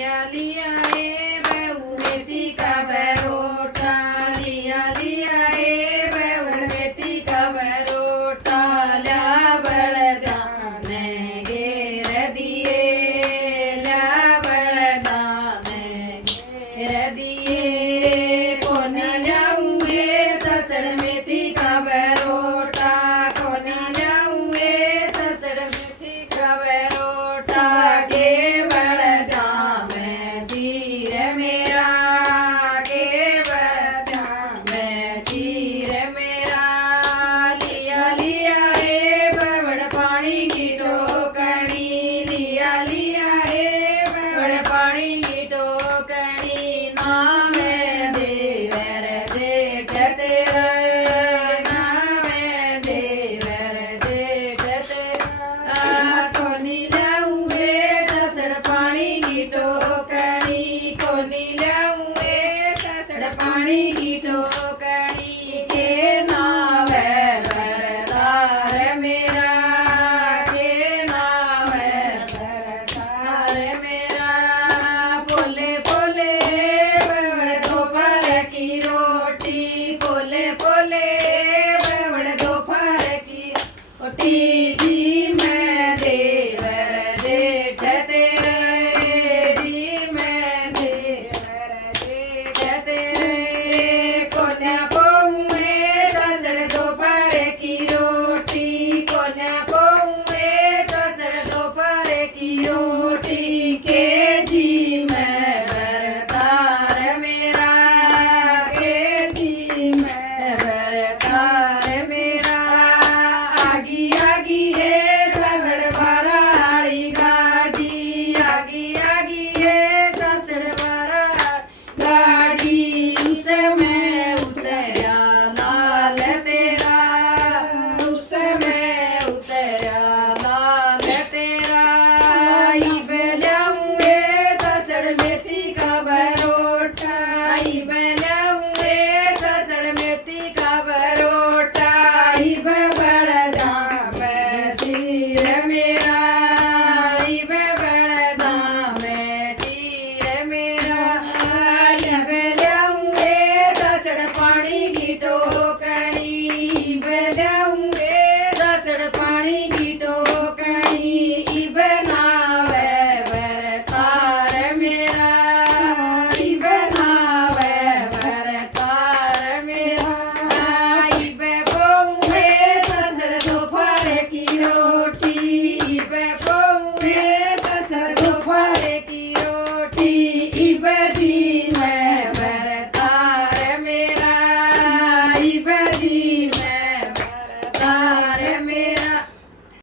लिया ए बहू मेथी का बरोटा लिया लिया ए बहू मेथी का बरोटा ला बड़दान घेर दिए ला बड़दान घेर दिए कौन लाऊंगे ससड़ मेथी का बरोटा कौन लाऊंगे ससड़ मेथी का बरोटा के पानी